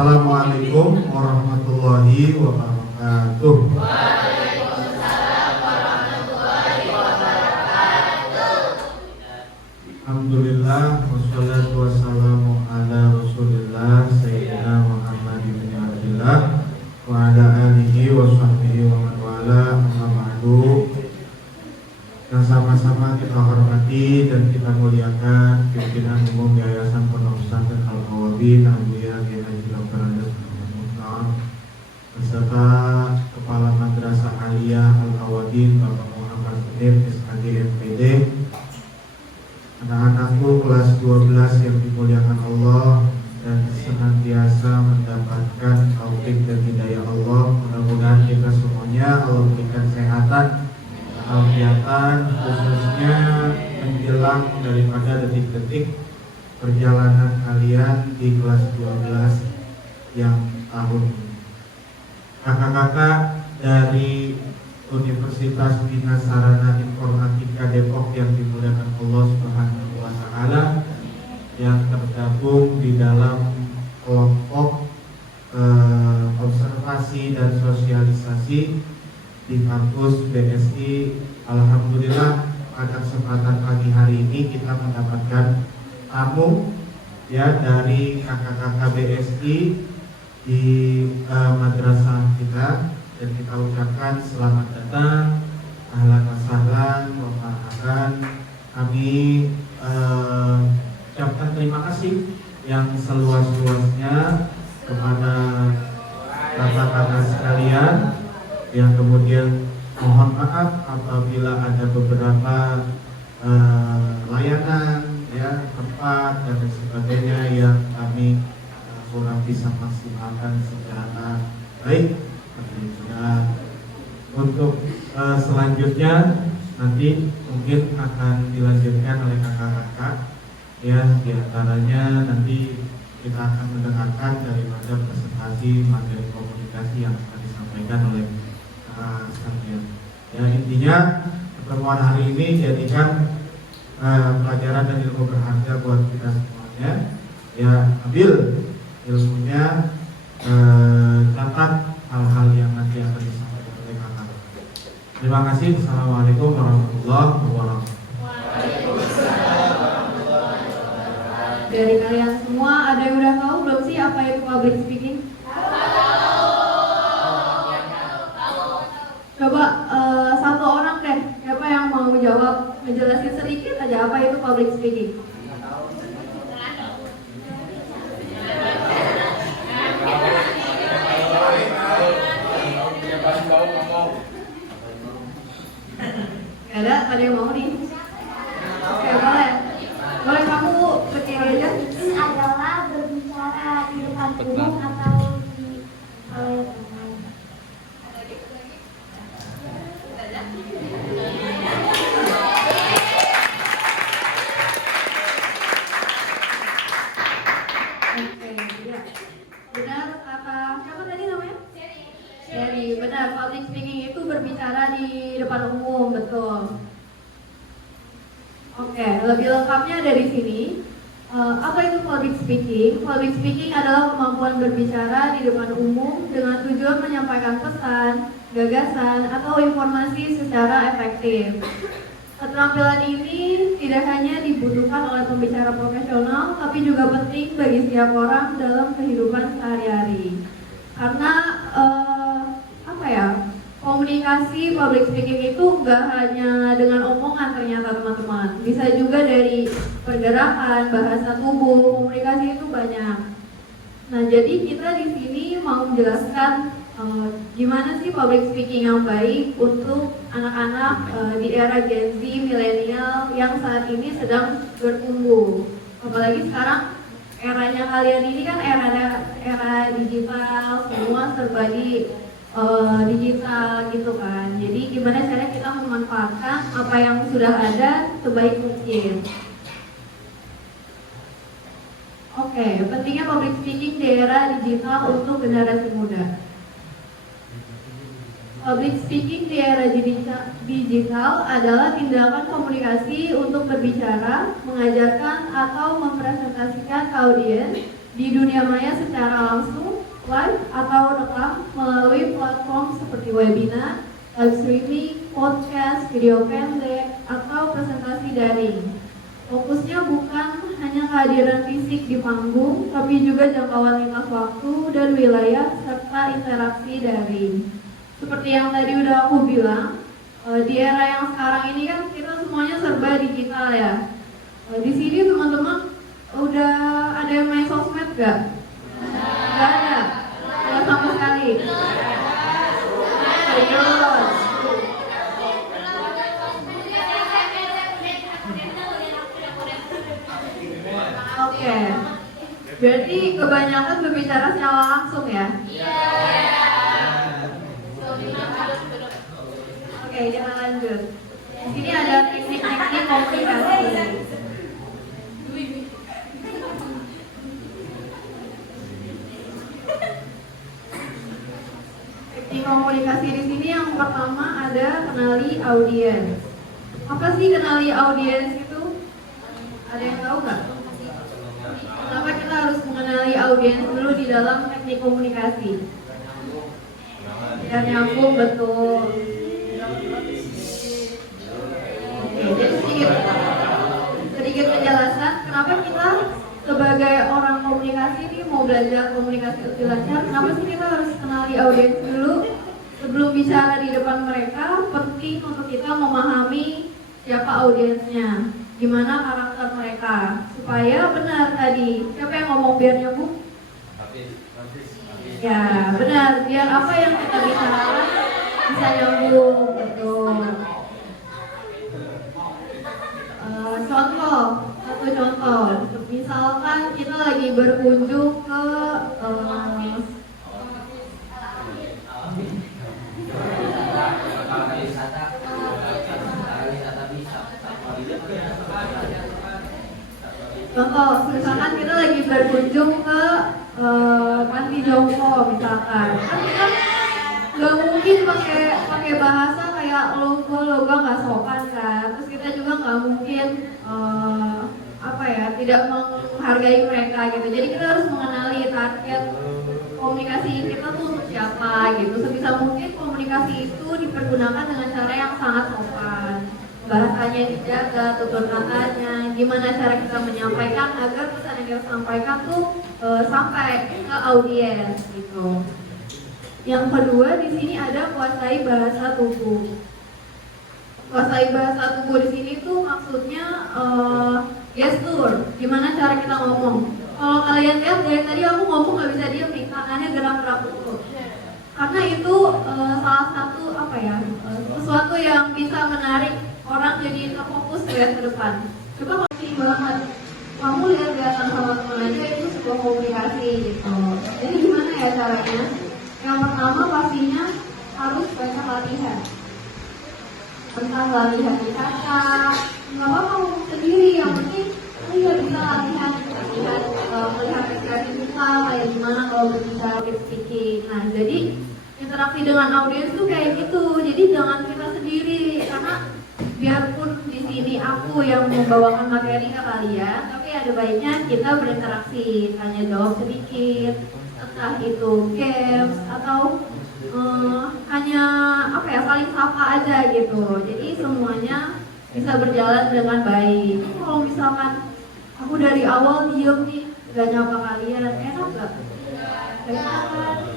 Assalamualaikum warahmatullahi wabarakatuh. Waalaikumsalam warahmatullahi wabarakatuh. Alhamdulillah wassalatu wassalamu ala Rasulillah Sayyidina Muhammad bin Abdillah wa ala alihi wa sahbihi wa man wala, amma ba'du. Yang sama-sama kita hormati dan kita muliakan pimpinan umum Yayasan Pondok Pesantren Al-Kawabi Nahdiyah Kiai Haji Dr. Andes Muhammad, beserta Kepala Madrasah Aliyah Al-Kawabi Bapak Muhammad Sadir SKG MPD, anak-anakku kelas 12 yang dimuliakan Allah dan senantiasa mendapatkan taufik dan hidayah Allah. Mudah-mudahan kita semuanya Allah berikan kesehatan, kegiatan, khususnya menjelang daripada detik-detik perjalanan kalian di kelas 12 yang tahun ini. Kakak-kakak dari Universitas Bina Sarana Informatika Depok yang dimuliakan Allah Subhanahu wa Ta'ala, yang tergabung di dalam kelompok observasi dan sosialisasi di kampus BSI. Alhamdulillah pada kesempatan pagi hari ini kita mendapatkan tamu ya dari kakak-kakak BSI di madrasah kita, dan kita ucapkan selamat datang, ahlan wa sahlan wa marhaban. Kami ucapkan terima kasih yang seluas-luasnya kepada kakak-kakak sekalian, yang kemudian mohon maaf apabila ada beberapa layanan ya, tempat dan sebagainya yang kami kurang bisa maksimalkan secara baik. Dan untuk selanjutnya nanti mungkin akan dilanjutkan oleh kakak-kakak ya, diantaranya nanti kita akan mendengarkan daripada presentasi materi komunikasi yang akan disampaikan oleh sekalian. Ya, intinya pertemuan hari ini jadikan pelajaran dan ilmu berharga buat kita semuanya. Ya, ambil ilmunya, catat hal-hal yang nanti akan disampaikan oleh kakak. Terima kasih. Assalamualaikum warahmatullahi wabarakatuh. Waalaikumsalam warahmatullahi wabarakatuh. Dari kalian semua ada yang udah tahu belum sih apa itu public speaking? Coba satu orang deh, siapa yang mau jawab, ngejelasin sedikit aja apa itu public speaking? Ada yang mau nih? Oke, boleh. Boleh kamu kecil aja. Adalah berbicara di depan umum atau di umum. Benar kata siapa tadi namanya? Sherry. Benar, public speaking itu berbicara di depan umum, betul. Oke, lebih lengkapnya dari sini. Apa itu public speaking? Public speaking adalah kemampuan berbicara di depan umum dengan tujuan menyampaikan pesan, gagasan, atau informasi secara efektif. Keterampilan ini tidak hanya dibutuhkan oleh pembicara profesional, tapi juga penting bagi setiap orang dalam kehidupan sehari-hari. Karena komunikasi public speaking itu nggak hanya dengan omongan ternyata teman-teman, bisa juga dari pergerakan, bahasa tubuh, komunikasi itu banyak. Nah, jadi kita di sini mau menjelaskan gimana sih public speaking yang baik untuk anak-anak di era Gen Z, milenial yang saat ini sedang bertumbuh. Apalagi sekarang eranya kalian ini kan era digital, semua serba di digital gitu kan. Jadi gimana caranya kita memanfaatkan apa yang sudah ada sebaik mungkin. Oke, pentingnya public speaking di era digital untuk generasi muda. Public speaking di era digital adalah tindakan komunikasi untuk berbicara, mengajarkan atau mempresentasikan ke audiens di dunia maya secara langsung, live atau rekam melalui platform seperti webinar, live streaming, podcast, video pendek, atau presentasi daring. Fokusnya bukan hanya kehadiran fisik di panggung, tapi juga jangkauan lintas waktu dan wilayah serta interaksi daring. Seperti yang tadi udah aku bilang, di era yang sekarang ini kan kita semuanya serba digital ya. Di sini teman-teman udah ada yang main sosmed gak? Gak ada? Gak sama sekali? Serius? Oke, berarti kebanyakan berbicara secara langsung ya? Oke, kita lanjut. Di sini ada teknik-teknik komunikasi. Teknik komunikasi di sini yang pertama ada kenali audiens. Apa sih kenali audiens itu? Ada yang tahu nggak? Kenapa kita harus mengenali audiens dulu di dalam teknik komunikasi? Biar nyambung, betul. Oke, jadi sedikit penjelasan kenapa kita sebagai orang komunikasi ini mau belajar komunikasi lebih lancar. Kenapa sih kita harus kenali audiens dulu sebelum bicara di depan mereka? Penting untuk kita memahami siapa audiensnya, gimana karakter mereka, supaya benar tadi. Siapa yang ngomong biar nyambung? Ya, benar. Biar apa yang kita bicarakan bisa nyambung, betul. Satu contoh. Misalkan kita lagi berkunjung ke contoh, misalkan kita lagi berkunjung ke panti jompo misalkan, kan kita nggak mungkin pakai bahasa kayak logo nggak sopan kan, terus kita juga nggak mungkin tidak menghargai mereka gitu. Jadi kita harus mengenali target komunikasi kita tuh untuk siapa gitu. Sebisa mungkin komunikasi itu dipergunakan dengan cara yang sangat sopan, bahasanya dijaga, tutur katanya, gimana cara kita menyampaikan agar pesan yang kita sampaikan tuh sampai ke audiens gitu. Yang kedua di sini ada kuasai bahasa tubuh. Kuasai bahasa tubuh di sini tuh maksudnya gestur, gimana cara kita ngomong. Kalau kalian lihat dari tadi aku ngomong nggak bisa diam nih, tangannya gerak-gerak terus. Karena itu salah satu sesuatu yang bisa menarik orang jadi terfokus ya ke depan. Coba kalau banget, kamu lihat-lihatan sama teman aja itu sebuah komunikasi gitu. Jadi gimana ya caranya? Yang pertama pastinya harus banyak latihan. Tentang latihan di kata, nggak apa-apa ngomong sendiri, yang penting kita bisa latihan melihat ekspresi kita kayak gimana kalau berbicara public speaking. Nah, jadi interaksi dengan audiens tuh kayak gitu. Jadi jangan kita sendiri, karena biarpun di sini aku yang membawakan materi ke kalian, tapi ada baiknya kita berinteraksi, tanya jawab sedikit, entah itu games atau hanya saling sapa aja gitu. Jadi semuanya bisa berjalan dengan baik. Kalau misalkan aku dari awal diem nih, gak nyapa kalian, enak gak?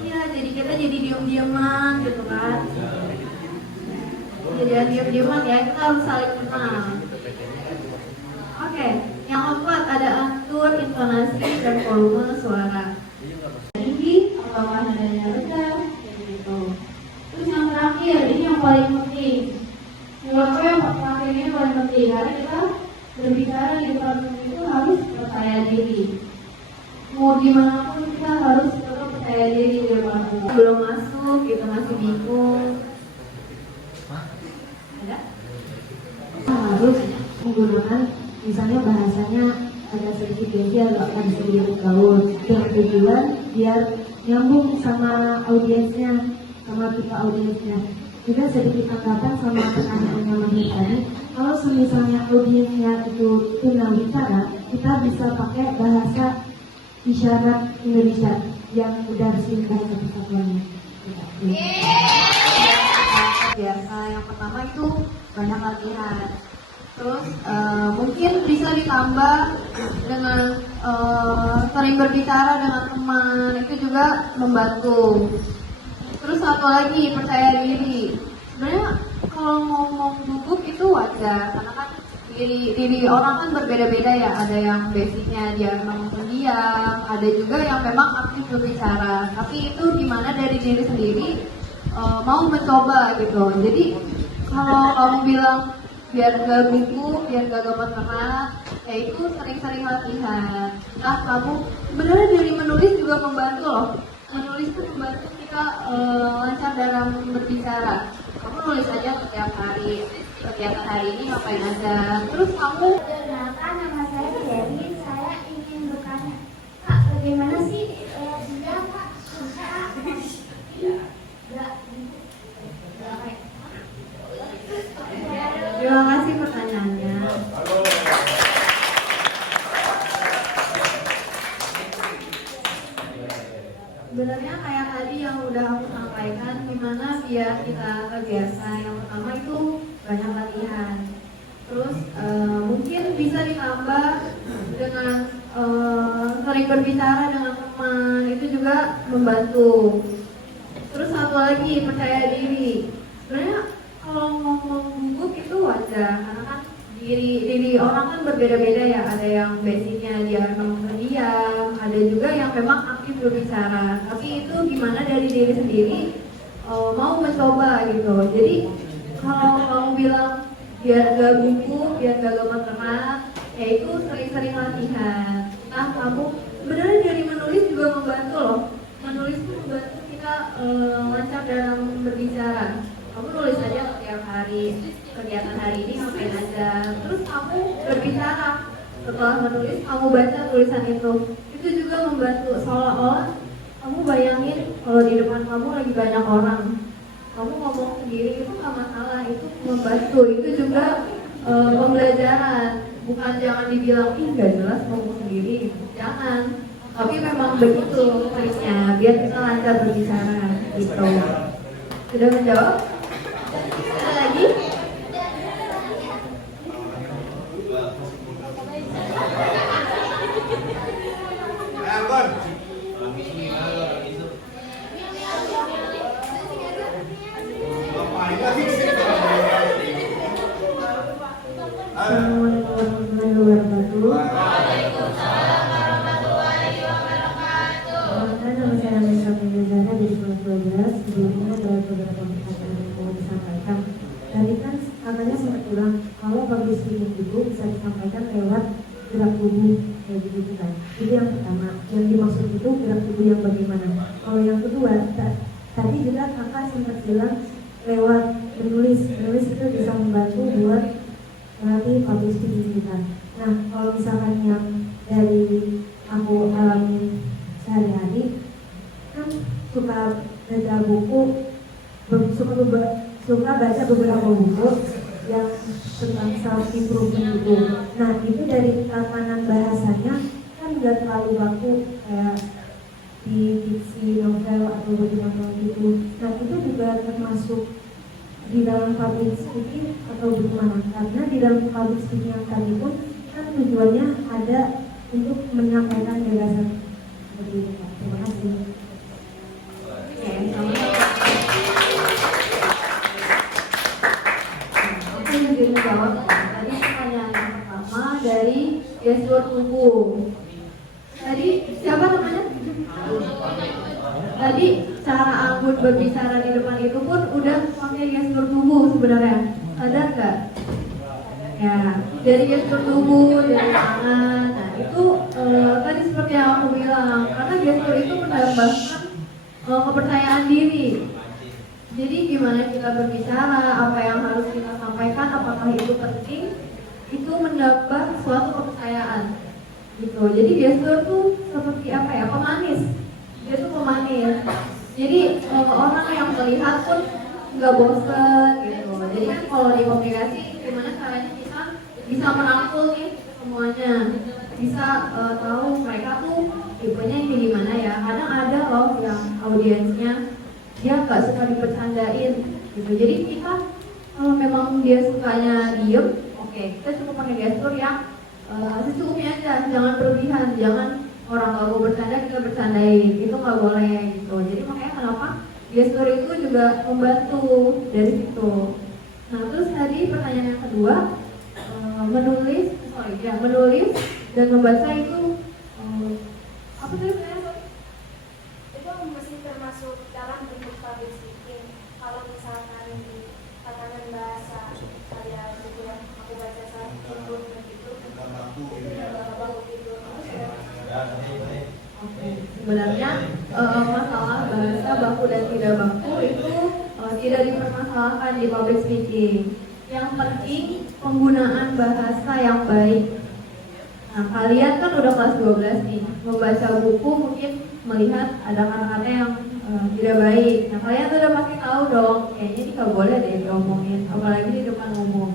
Iya, jadi kita jadi diem-dieman gitu kan. Jadi diem-dieman ya, kita harus saling kenal. Oke, yang keempat ada atur intonasi dan volume suara. Tinggi atau nadanya rendah, gitu. Terus yang terakhir, ini yang paling penting. Menurutku yang terakhir ini paling penting, karena kita berbicara di depan itu harus percaya diri. Mau gimana pun kita harus tetap percaya diri di depan umum. Belum masuk, kita masih bingung. Ada? Harus menggunakan misalnya bahasanya ada sedikit ganti atau ada sedikit gaul dengan tujuan biar nyambung sama audiensnya, sama tipe audiensnya. Juga sedikit tanggapan sama pertanyaannya Mahir tadi, kalau misalnya audiensnya itu tunggal bicara, kita bisa pakai bahasa isyarat Indonesia yang udah resmi bahasa persatuannya. Biasa yang pertama itu banyak latihan. Terus mungkin bisa ditambah dengan sering berbicara dengan teman, itu juga membantu. Terus satu lagi, percaya diri. Sebenarnya kalau ngomong gugup itu wajar, karena kan diri orang kan berbeda-beda ya. Ada yang basicnya dia memang pendiam, ada juga yang memang aktif berbicara. Tapi itu gimana dari diri sendiri mau mencoba gitu. Jadi kalau kamu bilang biar gak gugup, biar gak gemeteran, ya itu sering-sering latihan. Nah kamu sebenarnya dari menulis juga membantu loh. Menulis itu membantu kita lancar dalam berbicara. Kamu nulis aja setiap hari, setiap hari ini ngapain aja. Terus kamu Perkenalkan, nama saya Dewi. Saya ingin bertanya, Kak, bagaimana sih dia Kak bisa terima kasih pertanyaannya. Sebenarnya kayak tadi yang udah aku sampaikan, gimana biar kita terbiasa. Yang pertama itu banyak latihan. Terus mungkin bisa ditambah dengan sering berbicara dengan teman, itu juga membantu. Terus satu lagi, percaya diri. Sebenarnya kalau ngomong gugup itu wajar, karena kan diri orang kan berbeda-beda ya. Ada yang basicnya dia memang pendiam, ada juga yang memang aktif berbicara. Tapi itu gimana dari diri sendiri mau mencoba gitu. Jadi kalau kamu bilang biar gak gugup, biar gak gemeteran, ya itu sering-sering latihan. Nah kamu sebenarnya dari menulis juga membantu loh. Menulis itu membantu kita lancar dalam berbicara. Kamu nulis aja setiap hari, kegiatan hari ini ngapain aja. Terus kamu berbicara, setelah menulis kamu baca tulisan itu juga membantu. Seolah-olah kamu bayangin kalau di depan kamu lagi banyak orang, kamu ngomong sendiri itu nggak masalah, itu membantu. Itu juga pembelajaran. Bukan jangan dibilang ih nggak jelas ngomong sendiri, jangan. Tapi memang begitu triknya, biar kita lancar berbicara gitu. Sudah menjawab? Ada lagi? Assalamualaikum warahmatullahi wabarakatuh. Nama saya Nesa Zahra dari kelas 12. Sebelumnya ada beberapa pertanyaan yang mau disampaikan. Tadi kan katanya sempat bilang kalau public speaking itu bisa disampaikan lewat gerak tubuh kayak gitu kan. Itu yang pertama. Yang dimaksud itu gerak tubuh yang bagaimana? Kalau yang kedua, tadi juga kakak sempat bilang lewat menulis itu bisa membantu buat melatih public speaking kita. Nah, kalau misalkan yang dari aku alami sehari-hari, kan suka baca buku, suka baca beberapa buku yang tentang self improvement itu. Nah, itu dari tatanan bahasanya kan nggak terlalu baku kayak di diksi novel atau bagaimana gitu. Nah, itu juga termasuk di dalam public speaking atau bagaimana? Karena di dalam public speaking yang tadi pun kan tujuannya ada untuk menyampaikan gagasan seperti itu. Terima kasih. Oke, jadi jawab tadi pertanyaan yang pertama dari gestur tubuh. Tadi siapa namanya? Tadi cara Anggun berbicara di depan itu pun udah pakai gestur tubuh sebenarnya. Sadar nggak? Ya, dari gestur tubuh, dari tangan. Nah itu tadi seperti yang aku bilang, karena gestur itu menambahkan kepercayaan diri. Jadi gimana kita berbicara, apa yang harus kita sampaikan, apakah itu penting, itu menambah suatu kepercayaan. Gitu. Jadi gestur tuh seperti apa ya? Pemanis. Dia tuh pemanis. Jadi orang yang melihat pun nggak bosan gitu. Jadi kan kalau di komunikasi gimana caranya kita bisa merangkul nih semuanya, bisa tahu mereka tuh tipenya ini gimana ya. Kadang ada loh yang audiensnya dia nggak suka dibercandain gitu. Jadi kita kalau memang dia sukanya diem, oke, kita cukup pakai gestur yang secukupnya aja, jangan berlebihan, jangan orang kalau mau bercanda kita bercandain, itu nggak boleh gitu. Jadi makanya kenapa gestur itu juga membantu dari situ. Nah terus tadi pertanyaan yang kedua, menulis dan membaca itu apa sih sebenarnya? Itu masih termasuk dalam bentuk public speaking. Kalau misalkan di tatanan bahasa kayak buku yang aku baca saat itu begitu, itu ya baku gitu. Sebenarnya masalah bahasa baku dan tidak baku itu tidak dipermasalahkan di public speaking. Yang penting penggunaan bahasa yang baik. Nah, kalian kan udah kelas 12 nih, membaca buku mungkin melihat ada kata-kata yang tidak baik. Nah, kalian tuh udah pasti tahu dong, kayaknya ini nggak boleh deh diomongin, apalagi di depan umum.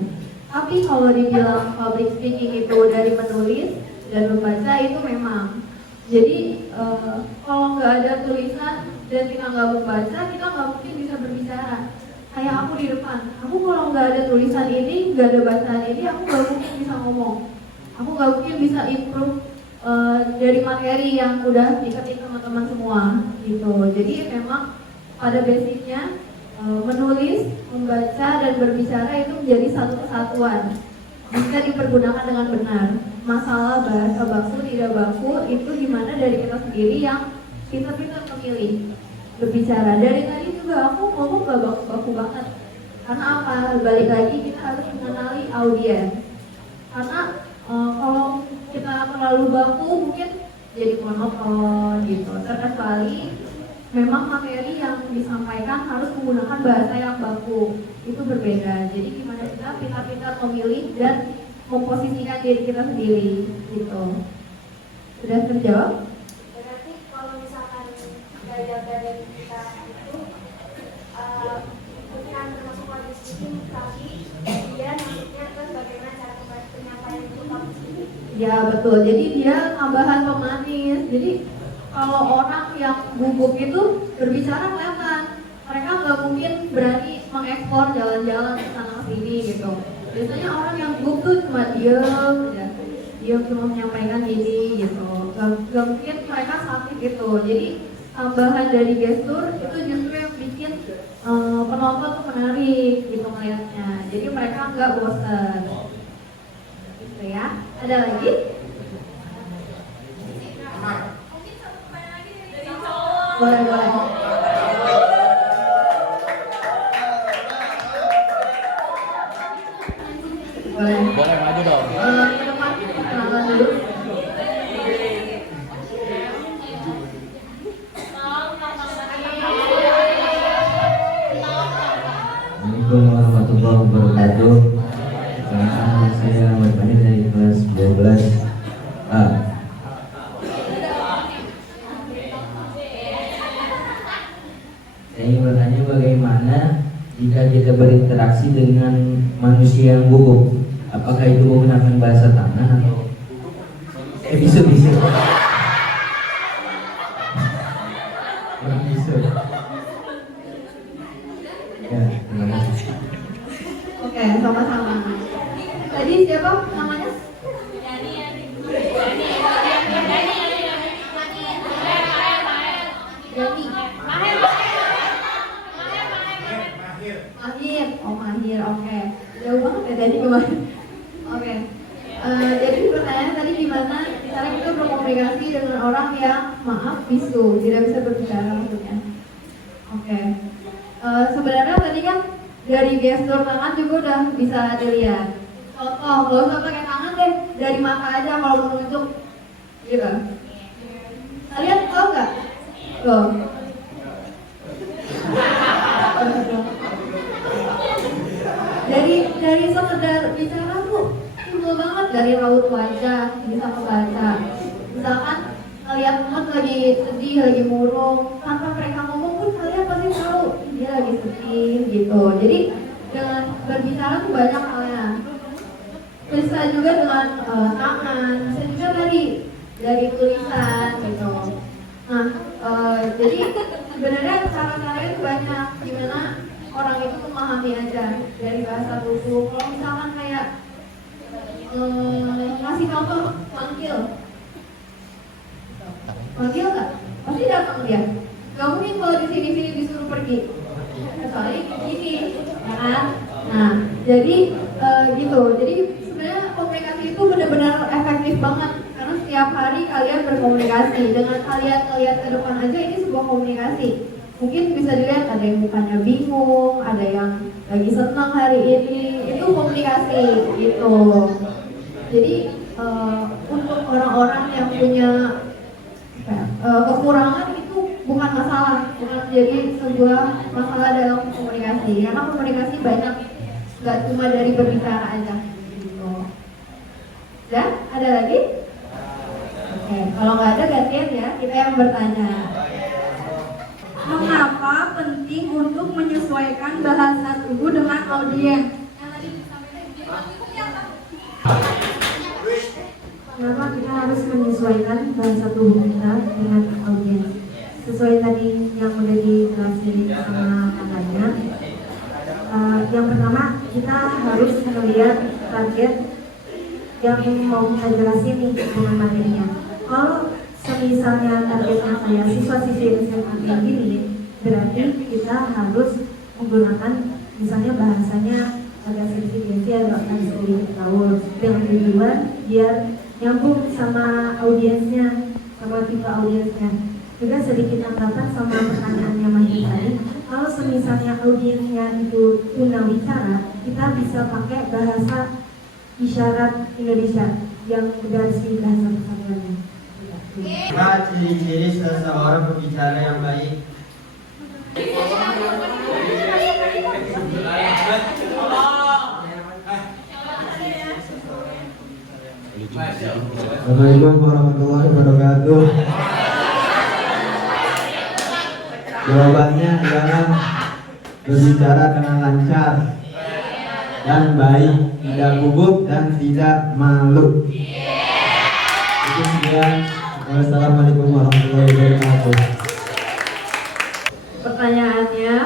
Tapi kalau dibilang public speaking itu dari menulis dan membaca itu memang. Jadi kalau nggak ada tulisan dan kita nggak membaca, kita nggak mungkin bisa berbicara. Kayak aku di depan, aku kalau nggak ada tulisan ini, nggak ada bacaan ini, aku nggak mungkin bisa ngomong. Aku nggak mungkin bisa improve dari materi yang udah diketik teman-teman semua gitu. Jadi memang pada basicnya menulis, membaca dan berbicara itu menjadi satu kesatuan. Bisa dipergunakan dengan benar. Masalah bahasa baku tidak baku itu gimana dari kita sendiri yang pintar-pintar memilih berbicara. Dari tadi juga aku ngomong gak baku-baku banget. Karena apa? Balik lagi kita harus mengenali audiens. Karena kalau kita terlalu baku mungkin jadi monoton gitu. Terkecuali memang materi yang disampaikan harus menggunakan bahasa yang baku. Itu berbeda. Jadi gimana kita pintar-pintar memilih dan memposisikan diri kita sendiri gitu. Sudah terjawab? Berarti kalau misalkan belajar dari kita itu bukan termasuk public speaking, tapi dia maksudnya kan bagaimana cara penyampaian itu public speaking. Ya betul, jadi dia tambahan pemanis. Jadi kalau orang yang gugup itu berbicara kelihatan, mereka nggak mungkin berani mengekspor jalan-jalan ke sana ke sini gitu. Biasanya orang yang gugup tuh cuma diem aja, diem cuma menyampaikan ini gitu. Gak mungkin mereka sakit gitu. Jadi tambahan dari gestur itu justru yang bikin penonton tuh menarik gitu melihatnya. Jadi mereka nggak bosan. Gitu ya. Ada lagi? Boleh. Boleh maju dong. Ke depan kenalan dulu. Assalamualaikum warahmatullahi wabarakatuh. Saya bertanya dari kelas 12A. Saya ingin bertanya bagaimana jika kita berinteraksi dengan manusia yang gugup, apakah itu menggunakan bahasa tangan atau bisa? Bisa. Ya, terima kasih. Oke, sama-sama. Tadi siapa namanya? Yani. Mahir, oke. Jauh banget ya tadi kemarin. Oke. Jadi pertanyaan tadi gimana cara kita berkomunikasi dengan orang yang bisu, tidak bisa berbicara maksudnya. Oke. Sebenarnya tadi kan dari gestur tangan juga udah bisa dilihat. Contoh, nggak usah pakai tangan deh, dari mata aja kalau menunjuk, gitu. Kalian tahu nggak? Tuh. Dari sekedar bicara tuh simpel banget, dari raut wajah bisa kebaca. Misalkan kalian teman lagi sedih, lagi murung, tanpa mereka ngomong pun kalian pasti tahu dia lagi sedih gitu. Jadi dengan berbicara tuh banyak halnya. Bisa juga dengan tangan, bisa juga dari tulisan gitu. Jadi sebenarnya cara-caranya itu banyak, gimana orang itu memahami aja dari bahasa tubuh. Kalau misalkan kayak ngasih contoh manggil nggak? Pasti datang dia. Gak mungkin kalau di sini disuruh pergi. Kecuali gini, ya kan? Nah, jadi gitu. Jadi sebenarnya komunikasi itu benar-benar efektif banget karena setiap hari kalian berkomunikasi. Dengan kalian ngeliat ke depan aja ini sebuah komunikasi. Mungkin bisa dilihat ada yang mukanya bingung, ada yang lagi senang hari ini. Itu komunikasi gitu. Jadi untuk orang-orang yang punya kekurangan itu bukan masalah, bukan jadi sebuah masalah dalam komunikasi. Karena komunikasi banyak, nggak cuma dari berbicara aja. Gitu. Ya, ada lagi? Oke, kalau nggak ada gantian ya, kita yang bertanya. Mengapa penting untuk menyesuaikan bahasa tubuh dengan audiens? Kenapa kita harus menyesuaikan bahasa tubuh kita dengan audiens? Sesuai tadi yang udah dijelasin sama kakaknya. Yang pertama, kita harus melihat target yang mau kita jelasin nih dengan materinya. Kalau misalnya targetnya kayak siswa-siswi SMA kayak gini, berarti kita harus menggunakan misalnya bahasanya agak sedikit ya, agak sedikit gaul dengan tujuan biar nyambung sama audiensnya, sama tipe audiensnya. Juga sedikit tanggapan sama pertanyaannya Mahdi tadi. Kalau misalnya audiensnya itu tunawicara, kita bisa pakai bahasa isyarat Indonesia yang udah resmi bahasa kesatuannya. Apa ciri-ciri seseorang berbicara yang baik? Assalamualaikum warahmatullahi wabarakatuh. Jawabannya adalah berbicara dengan lancar dan baik, tidak gugup dan tidak malu. Itu sekian. Wassalamualaikum warahmatullahi wabarakatuh. Pertanyaannya,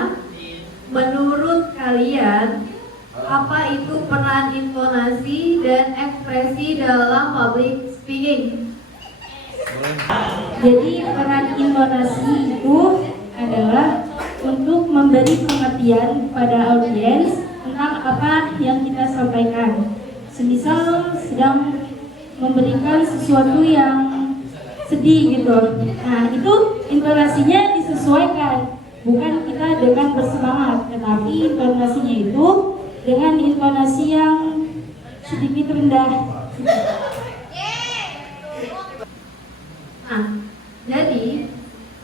menurut kalian apa itu peran intonasi dan ekspresi dalam public speaking? Jadi peran intonasi itu adalah untuk memberi pengertian pada audiens tentang apa yang kita sampaikan. Semisal sedang memberikan sesuatu yang sedih gitu. Nah, itu intonasinya disesuaikan. Bukan kita dengan bersemangat, tetapi intonasinya itu dengan intonasi yang sedikit rendah. Nah, jadi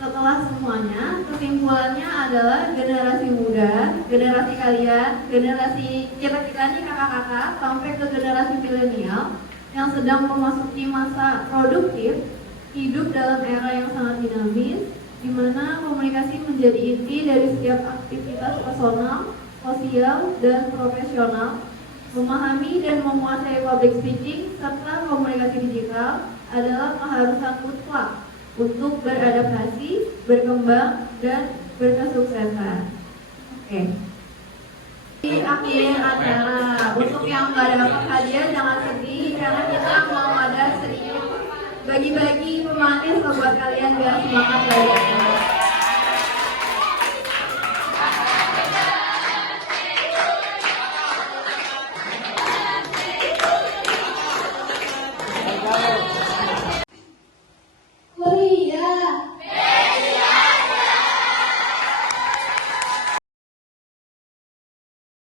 setelah semuanya, kesimpulannya adalah generasi muda, generasi kalian, generasi kita nih kakak-kakak, sampai ke generasi milenial yang sedang memasuki masa produktif, hidup dalam era yang sangat dinamis, di mana komunikasi menjadi inti dari setiap aktivitas personal, sosial, dan profesional. Memahami dan menguasai public speaking serta komunikasi digital adalah keharusan mutlak untuk beradaptasi, berkembang, dan berkesuksesan. Oke. Di akhir acara, untuk yang nggak dapat hadiah jangan sedih karena kita mau ada sedikit bagi-bagi pemanis buat kalian biar semangat lagi.